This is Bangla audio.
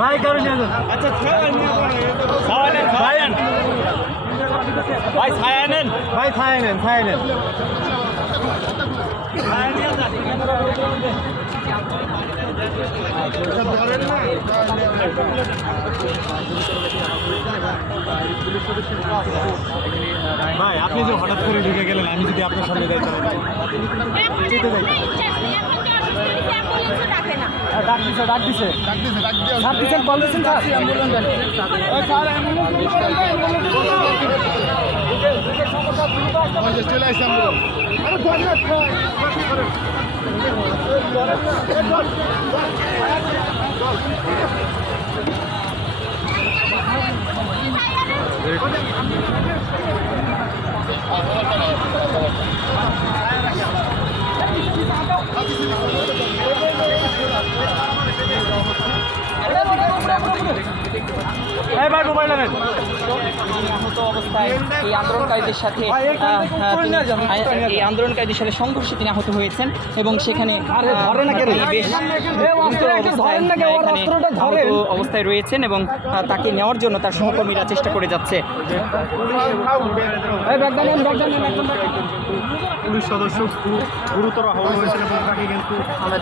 ভাই কারণ আচ্ছা ভাই ছায়া নেন ভাই ছায়া নেন ছায়া নেন ভাই আপনি যে হঠাৎ করে ঢুকে গেলেন আমি যদি আপনার সামনে যাই তাহলে ডাক দিছে কল দিচ্ছেন চলে আসছে আহত অবস্থায় এই আন্দোলনকারীদের সাথে সংঘর্ষে তিনি আহত হয়েছেন এবং সেখানে বেশ অবস্থায় রয়েছেন এবং তাকে নেওয়ার জন্য তার সহকর্মীরা চেষ্টা করে যাচ্ছে। পুলিশ সদস্য গুরুতর আহত হয়েছেন এবং তাকে কিন্তু